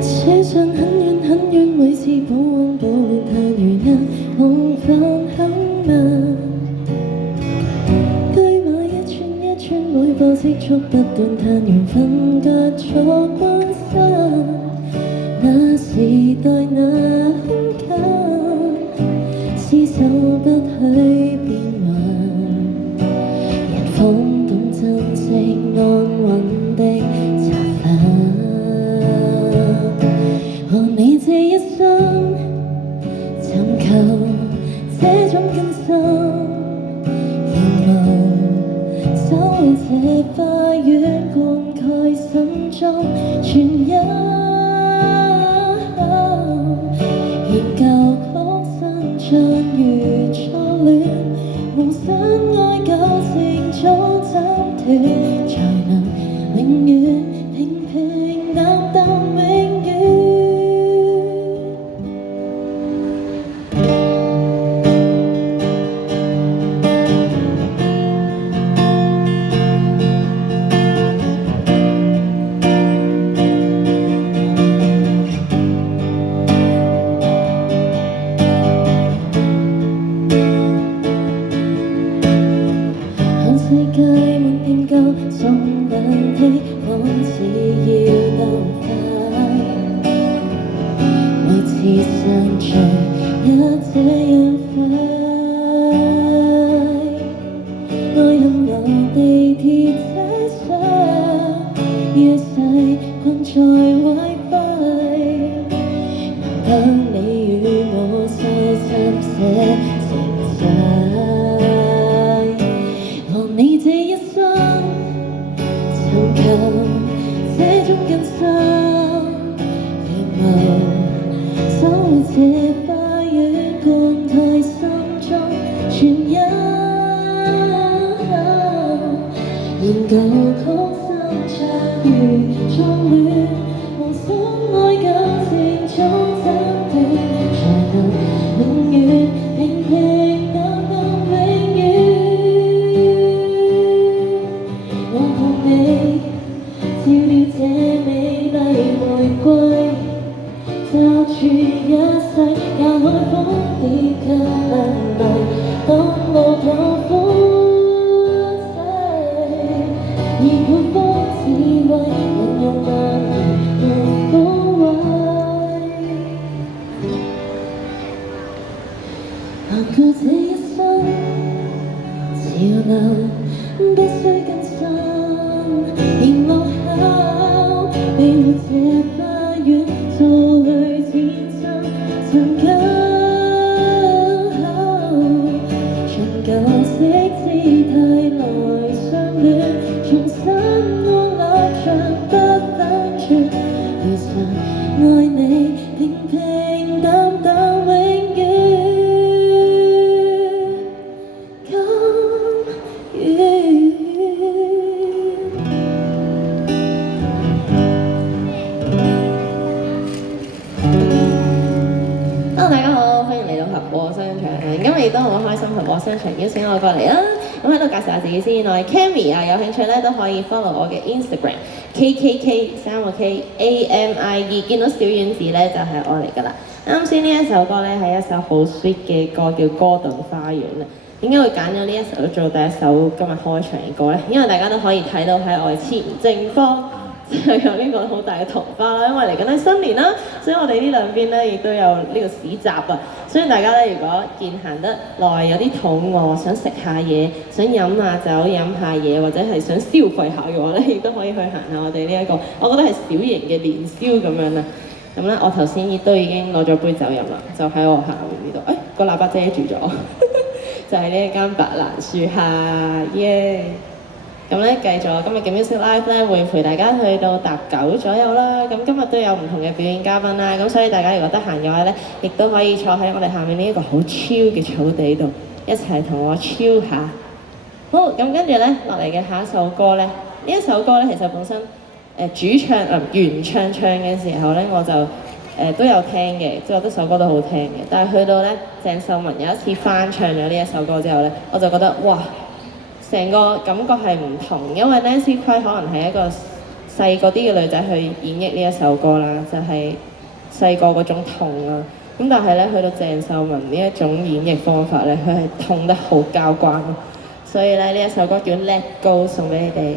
寫信很遠很遠，每次保溫保暖太如人往返很慢，車馬一串一串，每步積蓄不斷，但緣分隔咗關山，那時代那空間，廝守不許變幻，人方懂珍惜安穩的茶飯。和你這一生尋求這種更深，願無守這花園灌溉心中傳音，研究曲新唱如初戀，夢想愛舊情早斬斷，才能永遠平平淡淡永遠。世界沒研究，送冷氣仿似要鬥快，每次散聚也這樣快，愛人流地鐵車廂，夜細困在WiFi，難得你與我收集這情債。你這一生尋求這種更深，願無守護這花園灌溉心中傳音，研究曲新唱如初戀，夢想愛舊情早斬斷，才能永遠平平淡淡永遠。我學你照料這美麗玫瑰，罩住一世，也愛風跌卻能迷，當路途歡喜，而潑風智慧，人用萬年來撫慰，行過這一生潮流必須更深。仍落後，庇護這花園，做去天真，尋舊式姿態來相戀，重新安立場不反轉，如常愛你，平平淡淡永遠，甘願。Hello， 大家好，歡迎嚟到合和商場。今日亦都好開心，合和商場邀請我過嚟啦。咁喺度介紹下自己先，我係 Cammy 啊，有興趣咧都可以 follow 我嘅 Instagram KKK 3個 K AMIE， 見到小丸子咧就係我嚟噶啦。啱先呢一首歌咧係一首好 sweet 嘅歌，叫《哥頓花園》啊。點解會揀咗呢一首做第一首今日開場嘅歌咧？因為大家都可以睇到喺我前正方就有呢個好大嘅桃花啦，因為嚟緊係新年啦，所以我哋呢兩邊咧亦都有呢個市集啊。所以大家咧，如果見行得耐有啲肚餓，想食下嘢，想飲下酒、飲下嘢，或者係想消費下嘅話咧，亦都可以去行下我哋呢一個，我覺得係小型嘅年宵咁樣啦。咁咧，我頭先亦都已經攞咗杯酒飲啦，就喺我下面呢度。個喇叭遮住咗，就係呢一間白蘭樹下，耶！咁咧繼續我今日嘅 Music Live 咧，會陪大家去到搭9左右啦。咁今日都有唔同嘅表演嘉賓啦，咁所以大家如果得閒嘅話咧，亦都可以坐喺我哋下面呢一個好 chill 嘅草地度，一齊同我 chill 下。好，咁跟住咧落嚟嘅下一首歌咧，呢一首歌咧其實本身主唱原唱嘅時候咧，我就都有聽嘅，即係我覺得首歌都好聽嘅。但係去到咧鄭秀文有一次翻唱咗呢一首歌之後咧，我就覺得哇！成個感覺係唔同，因為 Nancy Craig 可能係一個細個啲嘅女仔去演繹呢一首歌啦，就係細個嗰種痛啦。咁但係咧，去到鄭秀文呢一種演繹方法咧，佢係痛得好交關咯。所以咧，呢一首歌叫《Let Go》，送俾你哋。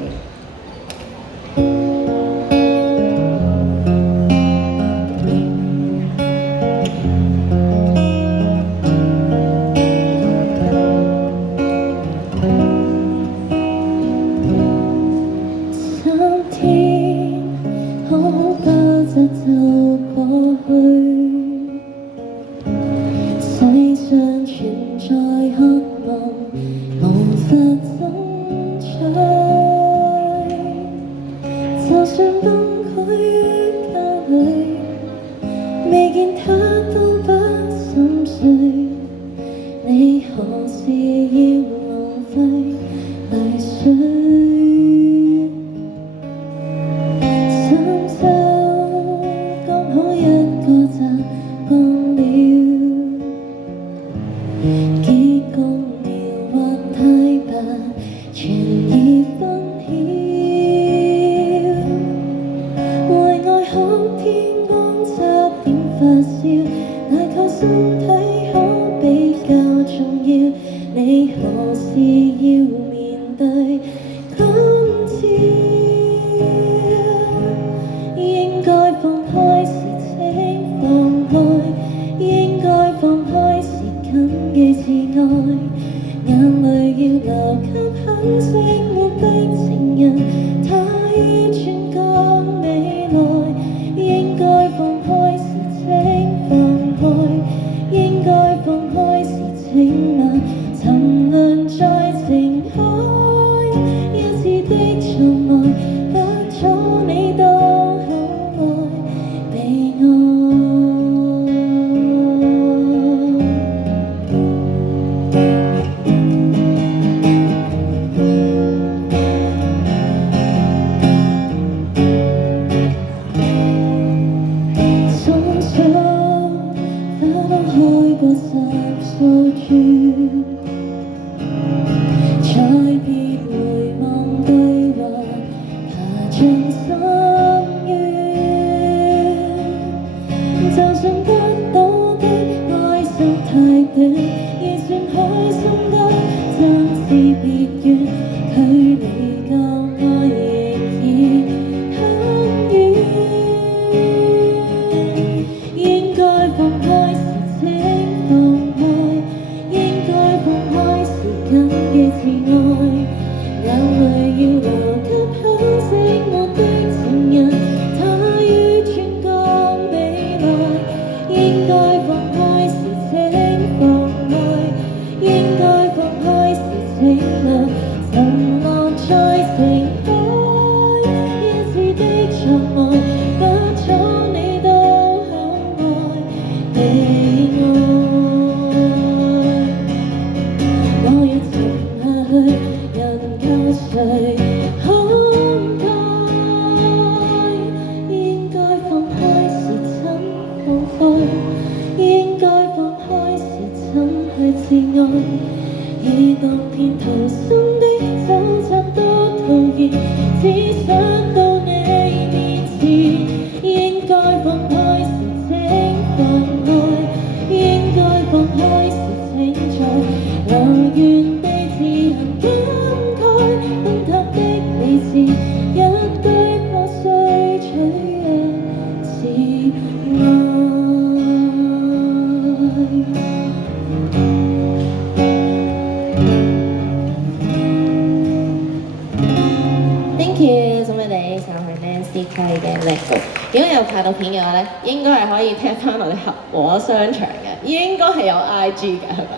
如果有拍到片嘅話咧，應該係可以踢翻我哋合和商場嘅，應該係有 IG 嘅，係咪？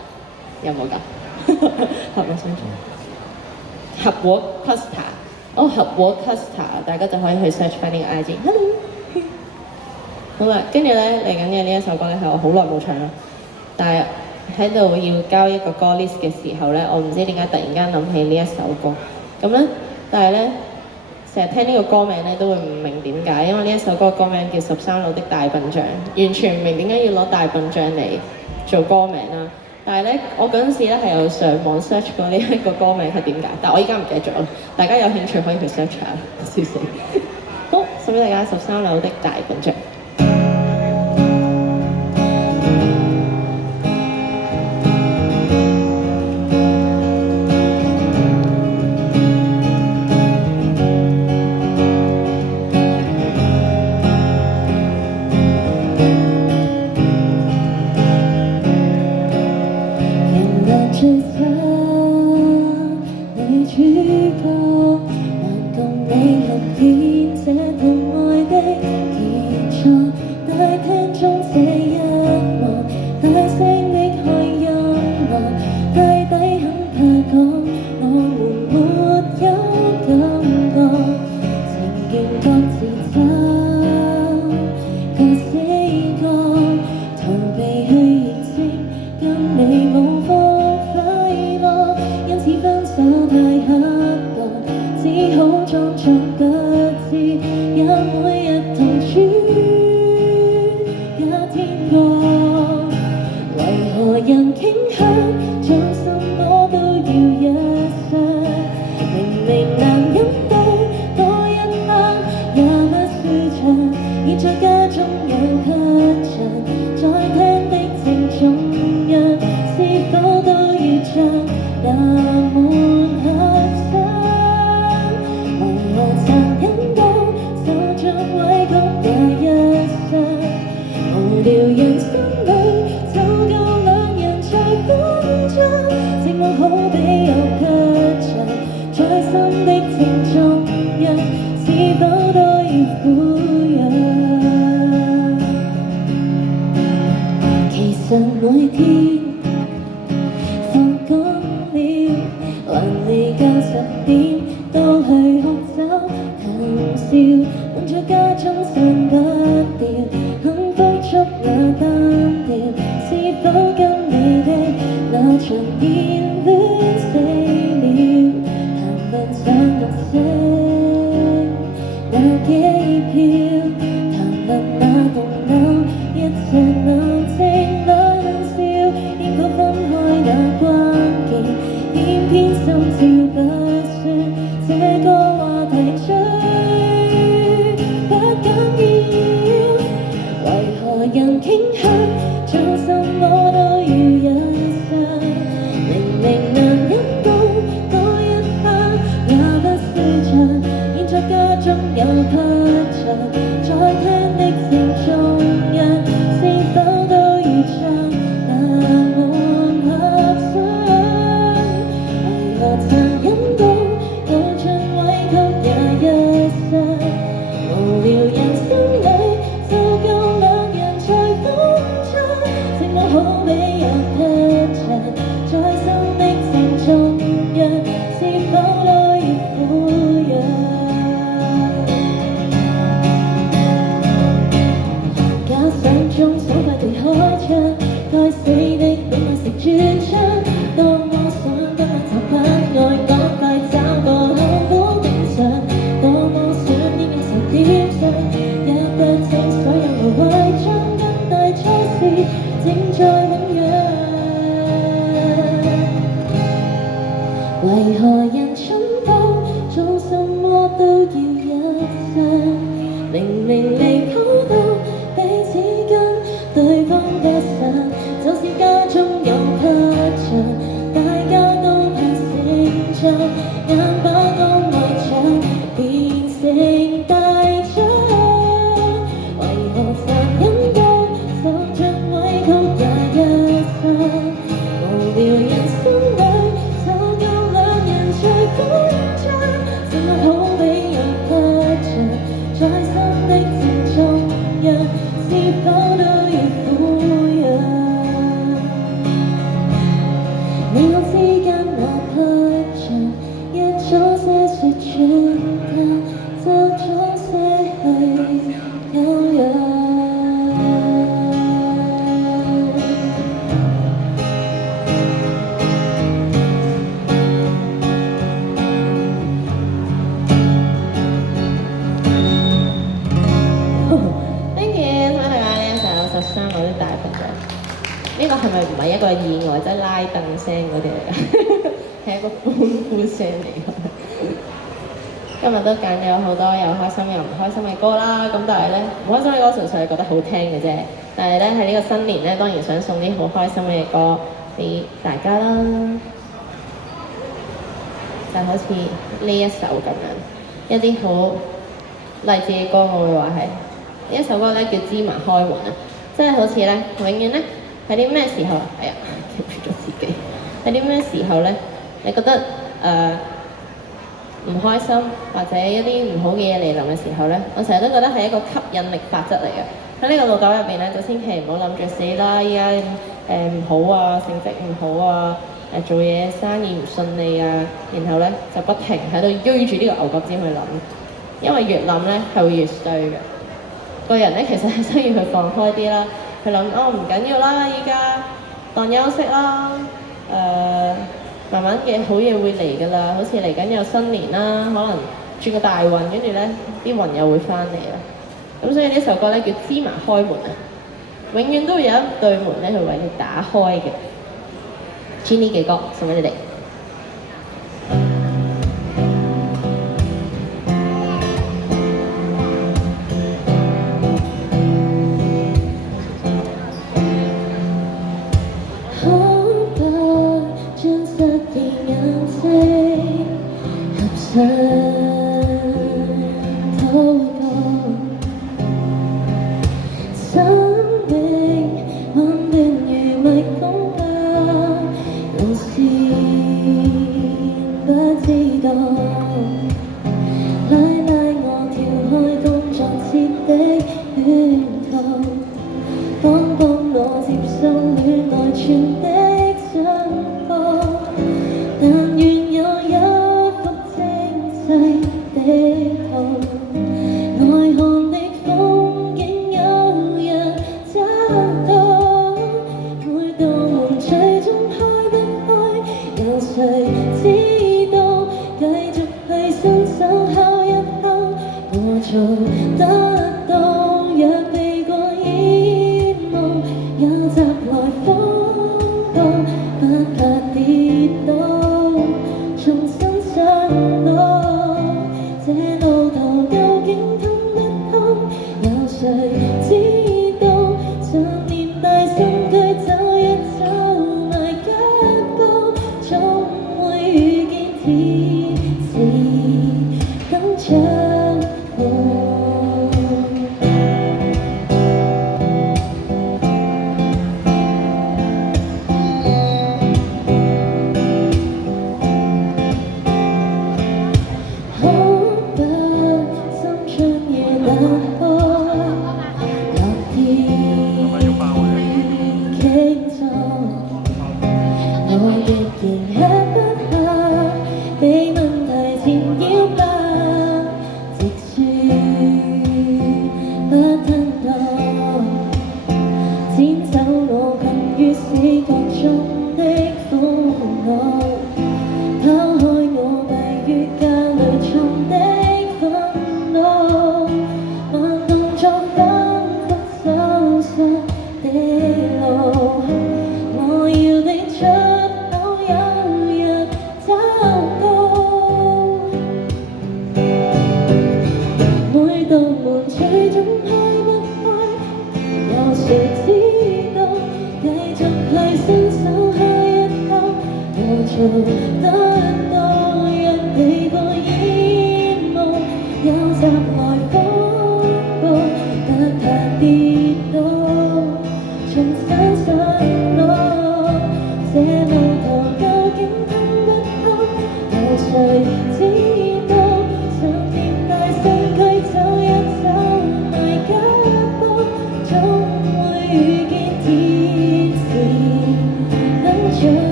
有冇㗎？合和商場。合和 Costa， 哦合和 Costa， 大家就可以去 search 翻呢個 IG。Hello， 好啦，跟住咧嚟緊嘅呢一首歌咧係我好耐冇唱啦，但係喺度要交一個歌 list 嘅時候咧，我唔知點解突然間諗起呢一首歌，咁咧，但係咧成日聽呢個歌名咧都會唔明點解，因為呢一首歌歌名叫13樓的大笨象，完全唔明點解要攞大笨象嚟做歌名啦。但係咧，我嗰陣時咧係有上網 search 過呢一個歌名係點解，但係我依家唔記得咗啦。大家有興趣可以去 search 下，笑死。好，送俾大家13樓的大笨象。最差女主角，難共你合演這痛愛的傑作。大廳中這一幕，大聲的開音樂，低底很怕講，我們沒有感覺，情願各自找個死角，逃避去認清跟你無方。只好裝作不知，也每日同處也天國。為何人傾向做什麼都要一雙？明明男人到多一刻也不舒暢，現在家中有客場，在廳的正中央，是否都要將那門合上？殘忍到手掌委曲也一雙，無聊人生裏就夠兩人在慌張，寂寞好比有劇場，在心的正中央，是否都要撫養？其實每天放工了，還未夠10點都去喝酒談笑，悶在家中散不掉，幸福速那單調，是否跟你的那場熱戀死了？談論上綠色那機票，談論那棟樓，一切冷靜冷笑，應該分開那關鍵，偏偏心照不宣。這個話題最不緊要，為何人傾向做什麼都要一雙？明明男人到多一刻也不舒暢，現在家中有客場，在廳的正中央，是否都要將那門合上？為何殘忍到無聊人生裏就夠兩人在慌張，寂寞好比有劇場，在心的正中央，是否都要撫養？假想中爽快地開槍，該死的戀愛成專章，當我想今晚就不愛趕快找個後補頂上，當我想已經10點上，也不清所有無謂將跟大錯事正在醞釀。為何人蠢到做什麼都要一雙？明明離譜到彼此跟對方不散，就是家中有客場，大家都怕成長，硬把安慰獎變成大獎。為何殘忍到手掌委曲也一雙？無聊人生裏就夠兩人在慌張，寂寞好比有客場，在心的正個係咪唔係一個意外，即係拉凳聲嗰啲嚟嘅，係一個歡呼聲嚟嘅。今日都揀咗好多又開心又唔開心嘅歌啦，咁但係咧唔開心嘅歌純粹係覺得好聽嘅啫。但係咧喺呢個新年咧，當然想送啲好開心嘅歌俾大家啦，就好似呢一首咁樣，一啲好勵志嘅歌，我會話係呢一首歌咧叫《芝麻開門》啊，即係好似咧永遠咧喺啲咩時候，哎呀記唔住咗自己，喺啲咩時候咧，你覺得唔開心或者一啲唔好嘅嘢嚟臨嘅時候咧，我成日都覺得係一個吸引力法則嚟嘅。喺呢個腦袋入邊咧，就千祈唔好諗住死啦，依家唔好啊，成績唔好啊，做嘢生意唔順利啊，然後咧就不停喺度追住呢個牛角尖去諗，因為越諗咧係會越衰嘅。個人咧其實係需要去放開啲啦，去諗唔緊要啦，依家當休息啦，慢慢嘅好嘢會嚟㗎啦，好似嚟緊有新年啦，可能轉個大運，跟住咧啲運又會翻嚟啦。咁所以呢首歌咧叫《芝麻開門》啊，永遠都會有一對門咧去為你打開嘅。Jenny 嘅歌送俾你哋。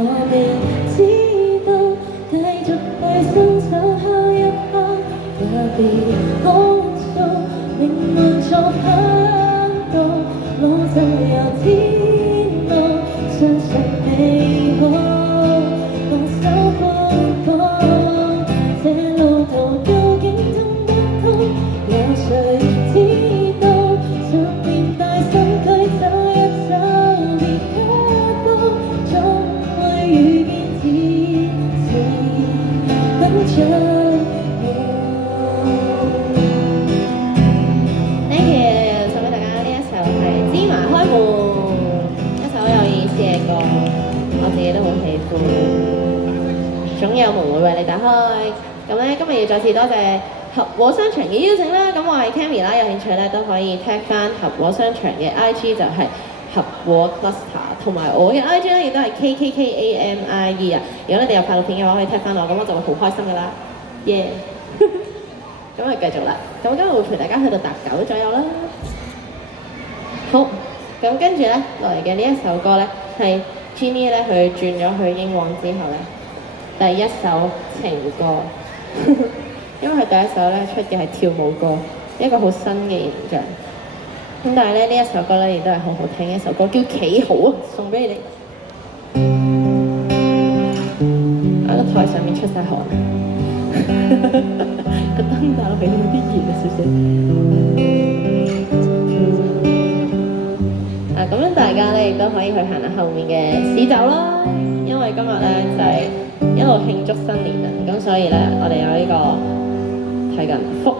我未知道，繼續去伸手。別控訴，靈魂作響動，路就由天路，相信美好，放手放放，這路途究竟通不通，有誰知道？想變大心區走一走，別卡高，終會遇見天使等着我。Thank you，送俾大家呢一首係《芝麻開門》，一首好有意思嘅歌，我自己都好喜歡。總有門會為你打開。咁咧，今日要再次多謝合和商場嘅邀請啦。咁我係 Cammy 啦，有興趣咧都可以 tag 翻合和商場嘅 IG 就係合和 Cluster， 同埋我嘅 IG 咧亦都係 KKKAMIE 啊。如果你哋有拍到片嘅話，可以 tag 翻我，咁我就會好開心噶啦。耶！咁啊繼續啦。咁今日會陪大家去到搭9左右啦。好，咁跟住咧落嚟嘅呢一首歌咧係 Jennie 咧佢轉咗去英皇之後咧第一首情歌。因為佢第一首咧出嘅係跳舞歌，一個好新嘅形象。咁但係咧呢一首歌咧亦都係好好聽嘅一首歌，叫《企好》啊，送俾你哋。喺個台上面出晒汗，個燈打落嚟有啲熱啊少少。咁樣大家咧亦都可以去行下後面嘅市集啦，因為今日咧就係一路慶祝新年啊，咁所以咧我哋有呢個睇緊福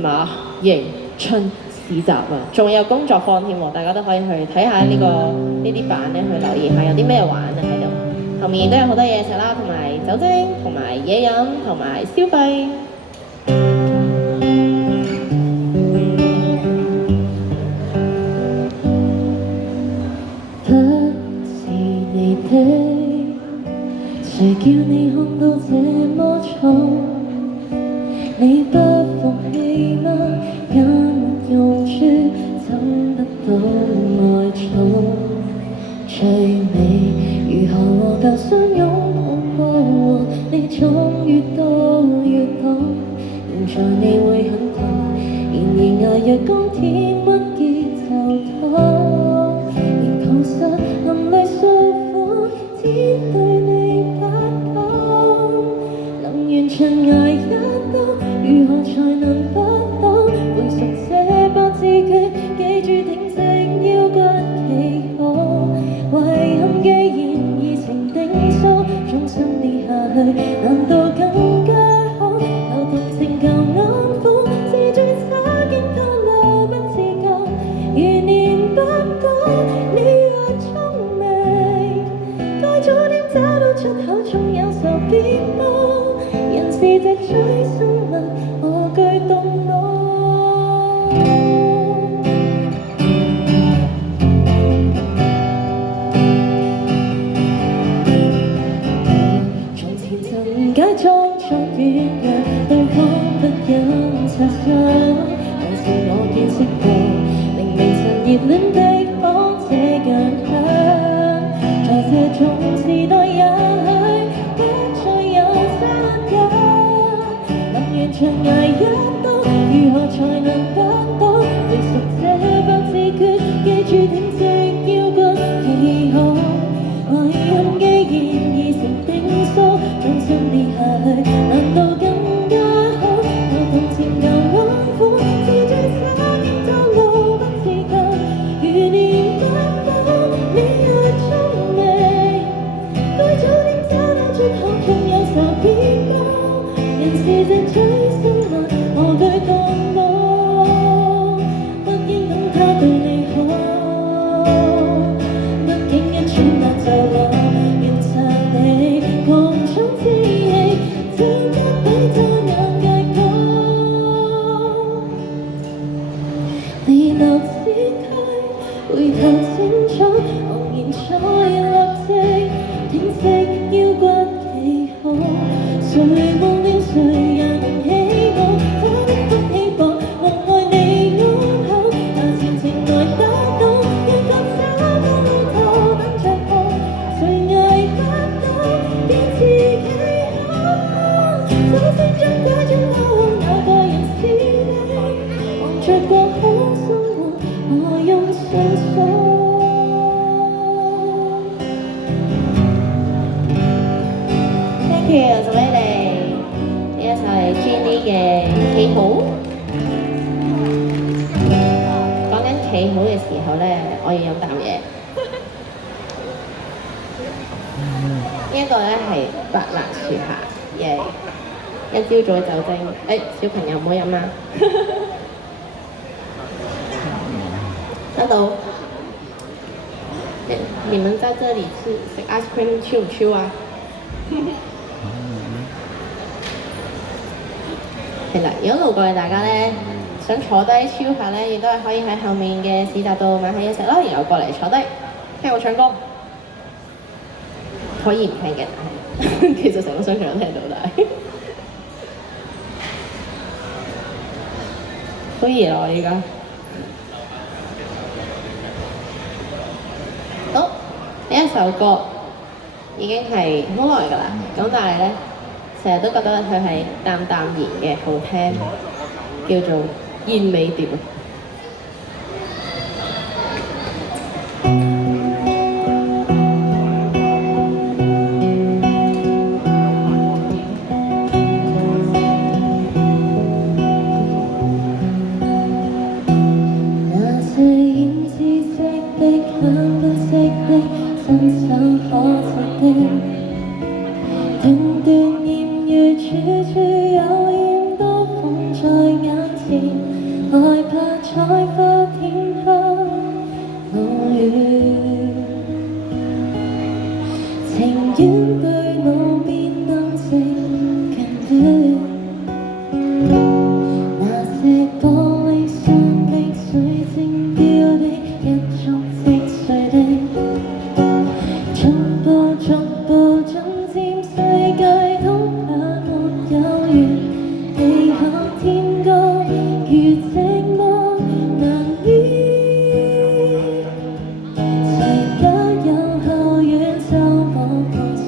馬迎春市集啊，仲有工作坊添喎，大家都可以去睇下呢啲版咧，去留意下有啲咩玩啊喺度。後面亦都有好多嘢食啦，同埋酒精，同埋嘢飲，同埋消費。不是你的，誰叫你看到這麼重？你不服氣嗎？也沒用處，怎得到愛寵？最美如何和舊相擁抱過往？你總越多越懂，現在你會很痛，然而捱日光天鬱結就痛。而彷彿淋淚訴苦，天對你不公，能完場捱一刀，如何才能不倒？背熟這八字訣，記住挺直腰骨企好。遺憾既然已成定數，終身跌下去，難道更加好？舊同情舊安撫，是最差勁透露不自覺，如年不保。你話聰明，該早點找到出口，縱有仇別報。人是隻追生物，我具動腦。從前曾假裝作軟弱，對方不忍插手，但是我見識過，明明曾熱戀的可這樣香，在這種時代也許不再有真假，能完場捱一刀，如何才能不倒？背熟這八字訣，記住挺直腰骨企好。遺憾既然已成定數，終身跌下去，難道更加好？舊同情舊安撫，是最差勁透露不自覺，如年不保。你若聰明，該早點找到出口，縱有仇別報。人是隻追生物，我具動腦，不應等他對你好。畢竟一轉眼就老，原諒你狂寵之氣，只得比他眼界高。你留指區，回頭清楚，昂然再立即挺直腰骨企好。誰忘了誰也能起舞，他的不起搏，無礙你安好。那前情來打倒，一個找到路途等着我，誰捱不到，見自己好。首先將假裝好，哪個人我要飲啖嘢。呢一個咧係白蘭樹下，耶！一朝早酒精，小朋友唔好飲啊！Hello，你們在這裡食 ice cream 超唔超啊？係啦，如果路過嘅大家咧，想坐低超下咧，亦都係可以喺後面嘅市集度買下嘢食啦，然後過嚟坐低聽我唱歌。可以唔聽嘅，其實成個商場都聽到，但係好熱啊！我而家好呢一首歌已經係好耐㗎啦，咁但係咧成日都覺得佢係淡淡然嘅好聽，叫做《燕尾蝶》。段段豔遇，處處有煙都放在眼前，害怕採花天花路遠，情願對路邊燈靜近遠，那些玻璃上的水晶標的一觸即碎的，逐步逐步進佔世界都怕沒有緣，地厚天高如寂寞難免，誰不有後院就無盤旋，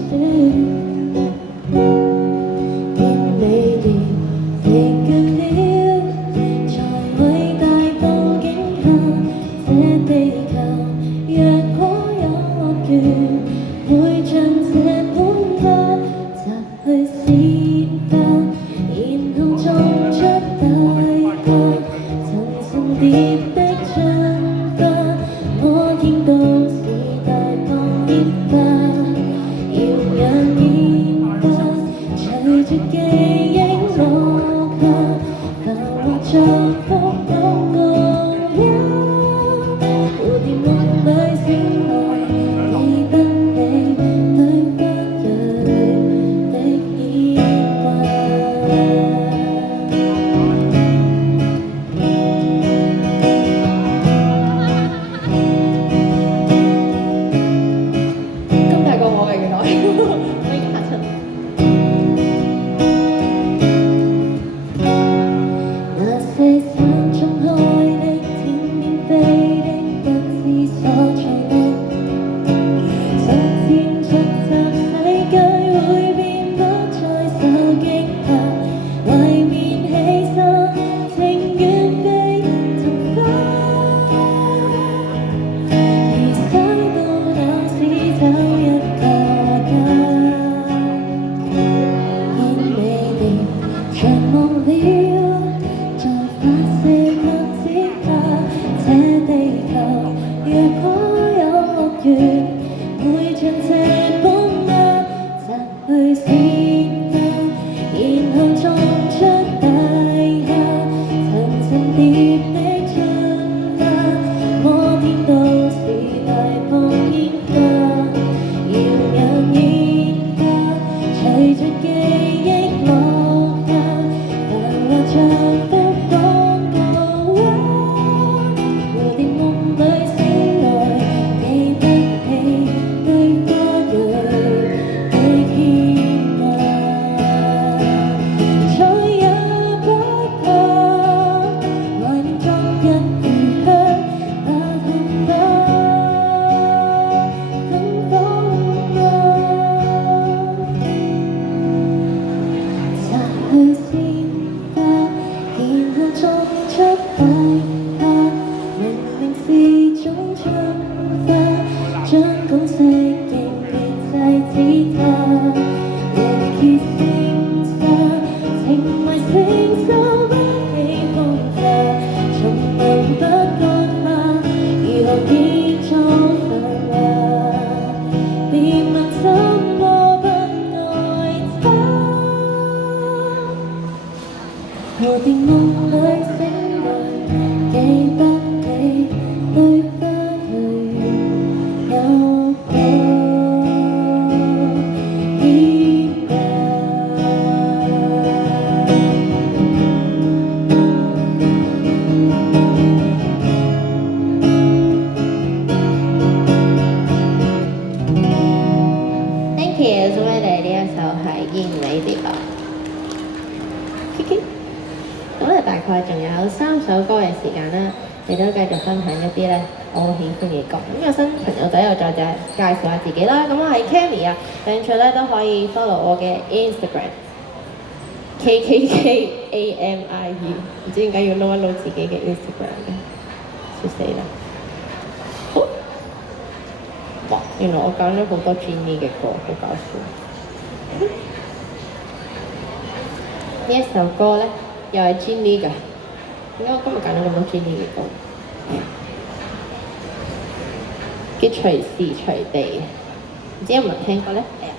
燕尾蝶離倦了，在偉大佈景下，這地球若果有樂園，會像這般吧，摘去鮮花，然後種出大廈，層層疊的窗花，摩天都市大放煙花，耀眼煙花，隨着記憶落下，繁華像幅廣告畫，蝴蝶夢裡醒來，記得你對花蕊的牽掛。咁大個我嘅原來，我已經嚇親。那些山中開的，天邊飛的，不知所措的，逐漸逐集世界會變不再受驚嚇，為免犧牲，情願被同化，而想到那時找一個家。燕尾蝶長夢了，在發射物之下，這地球若果有樂園，會像這般嗎？摘去鮮花，然後種出大廈，層層疊的窗花，摩天都市大放煙花，耀眼煙花，隨着記憶落下，繁華像幅廣告畫，蝴蝶夢裡醒來，記得你對花蕊的牽掛，再也不怕懷念昨日餘香，把紅花芬芳過。摘去鮮花，然後種出大廈，明明是種春花，將公式仍別制止它，連結星沙，情迷承受不起風化，從能不覺怕，如何見見你哋啦。咁咧大概仲有3首歌嘅時間啦，你都繼續分享一啲咧我好喜歡嘅歌。咁有新朋友仔又再介紹下自己啦。咁我係 Cammy 啊，有興趣咧都可以 follow 我嘅 Instagram KKKAMIE， 唔知點解要撈一撈自己嘅 Instagram 嘅，笑死啦！好，哇！原來我揀咗好多 Jennie 嘅歌，好搞笑。呢一首歌咧又係 Jennie 㗎，點解我今日揀咗咁多 Jennie 嘅歌？叫隨時隨地，唔知有冇人聽過咧？係啊。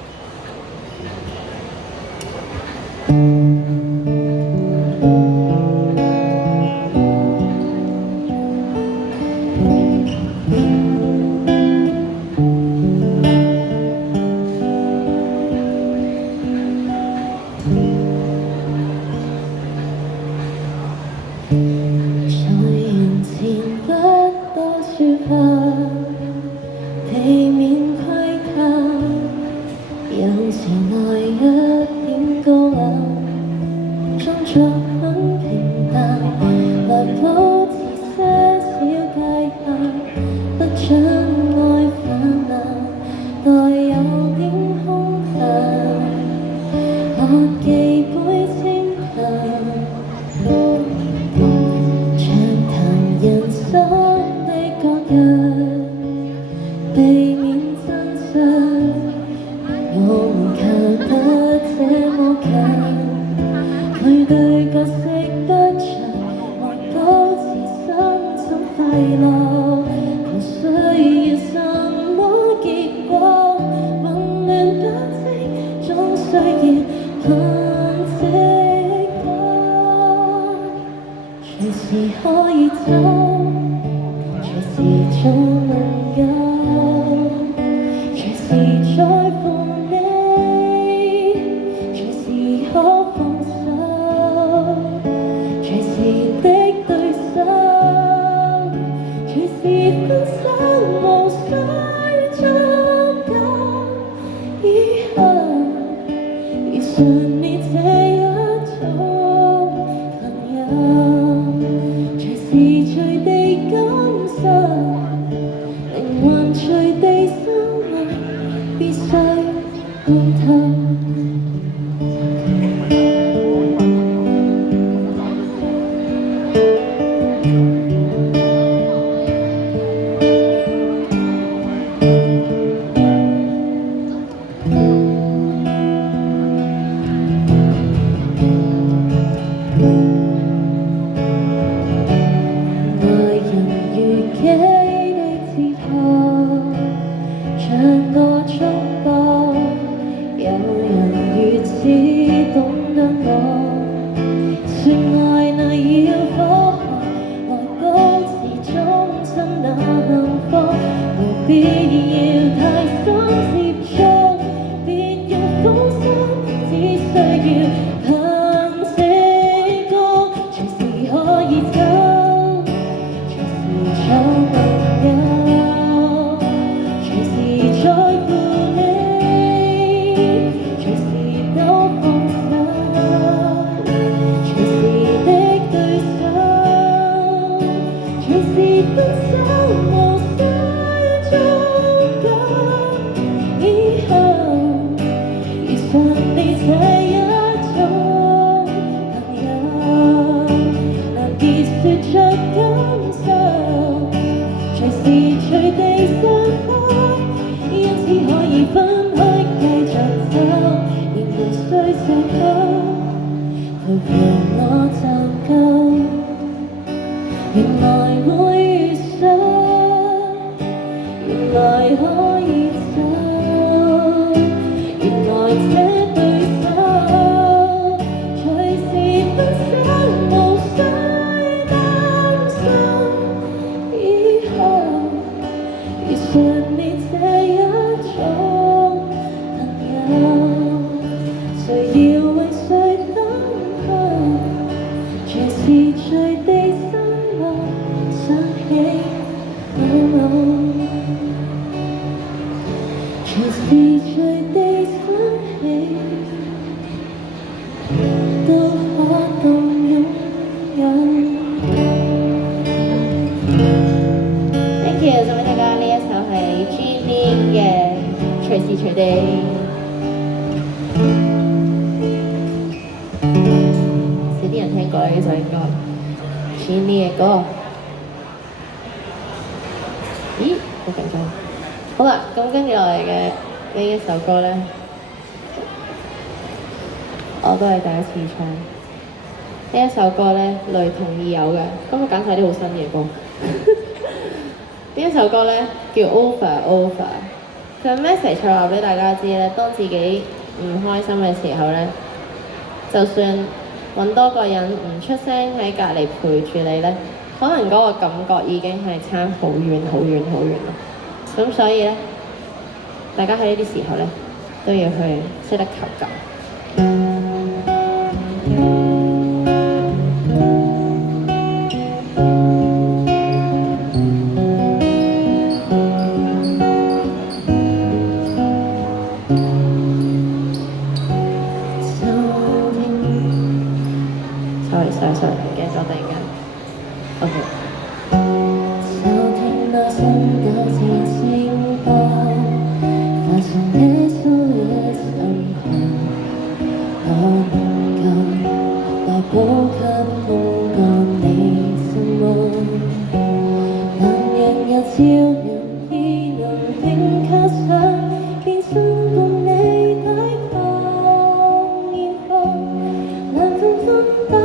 隨時隨地。少啲人聽過呢首應該。前年嘅歌。咦，好緊張。好啦，咁跟住落嚟嘅呢一首歌咧，我都係第一次唱。呢一首歌咧，雷同意有嘅，咁我揀晒啲好新嘅歌。呢一首歌咧叫 Over Over， 佢嘅 message 係話俾大家知咧，當自己唔開心嘅時候咧，就算揾多個人唔出聲喺隔離陪住你咧，可能嗰個感覺已經係差好遠好遠好遠咯。咁所以咧，大家喺呢啲時候咧，都要去識得求救。sorry， 唔記得咗突然間。OK。收聽那聲調自聲波，發現耶穌也身旁，我能夠來補給空個你心窩，但若有朝日已能並卡上，變身共你抵抗煙風，涼風中打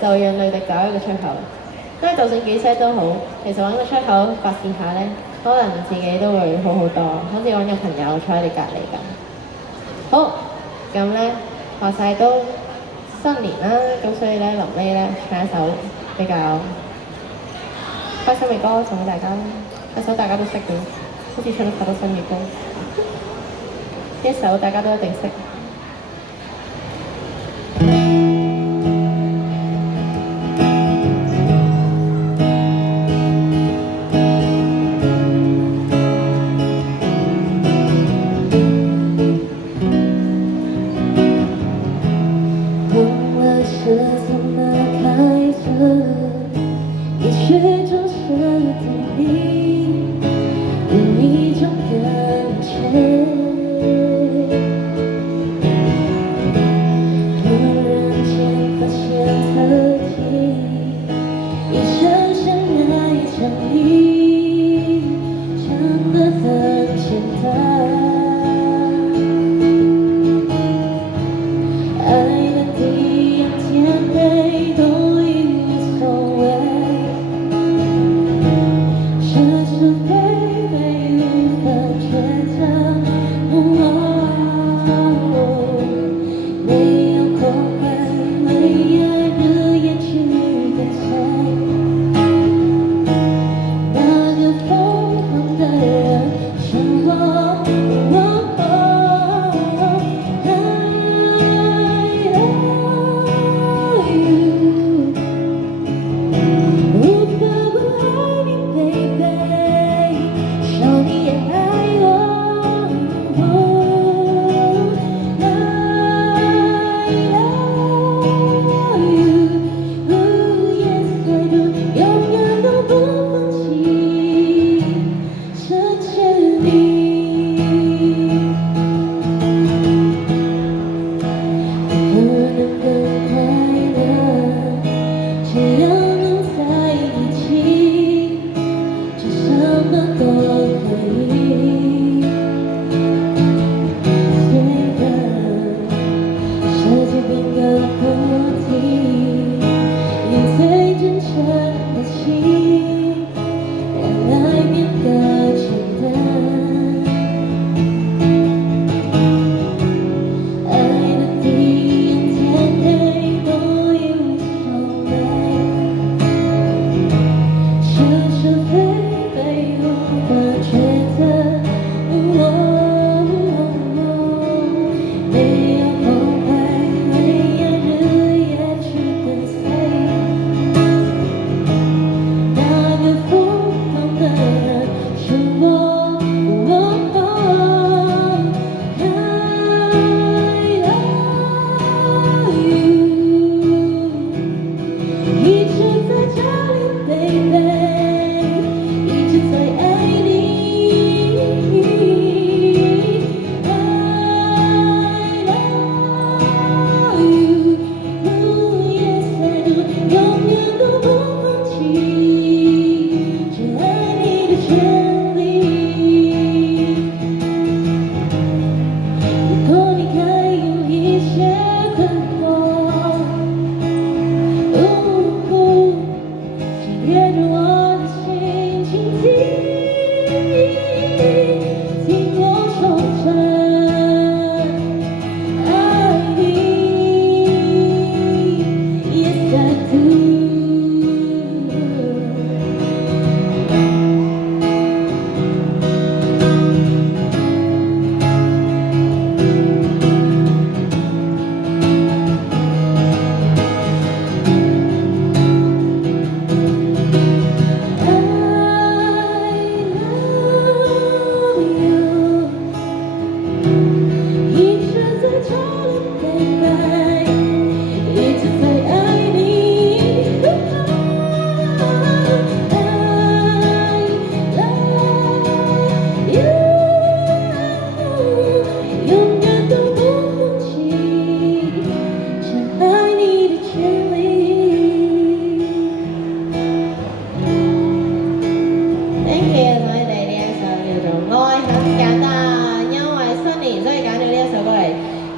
就讓淚滴找一個出口，因為就算幾 sad 都好，其實揾個出口發泄下咧，可能自己都會好好多，好似揾個朋友坐喺你隔離咁。好，咁咧話晒都新年啦，咁所以咧臨尾咧唱一首比較開心嘅歌送俾大家，一首大家都識嘅，好似唱咗好多新嘅歌，一首大家都一定識。从那开始，一切就是对你有一种感觉。突然间发现自己已深深爱上你，真的很简单。爱的地阳天黑都已无所谓，是是非非无法抉择。没有后悔，为爱日夜去跟随，那个疯狂的人是我。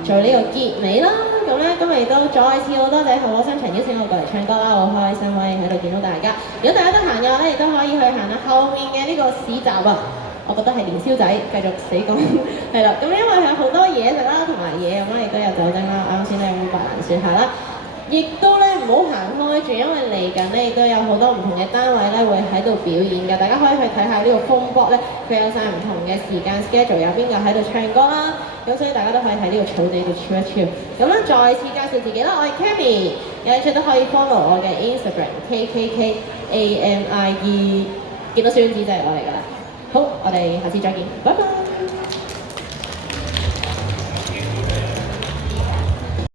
做呢個結尾啦，咁咧今日亦都再次好多謝後火商場邀請我過嚟唱歌啦，好開心可以喺度見到大家。如果大家得閒嘅話咧，亦都可以去行下後面嘅呢個市集啊，我覺得係年宵仔，繼續死講係啦。咁因為係好多嘢食啦，同埋嘢飲啦，亦都有酒精啦，啱先咧有白蘭雪下啦。亦都咧唔好行開住，因為嚟緊咧亦都有好多唔同嘅單位咧會喺度表演㗎，大家可以去睇下呢個風波咧，佢有晒唔同嘅時間 schedule， 有邊個喺度唱歌啦，咁所以大家都可以喺呢個草地度超一超。咁咧再次介紹自己啦，我係 Cammy， 有興趣都可以 follow 我嘅 Instagram KKKAMIE， 見到小丸子就係我嚟㗎啦。好，我哋下次再見，拜拜。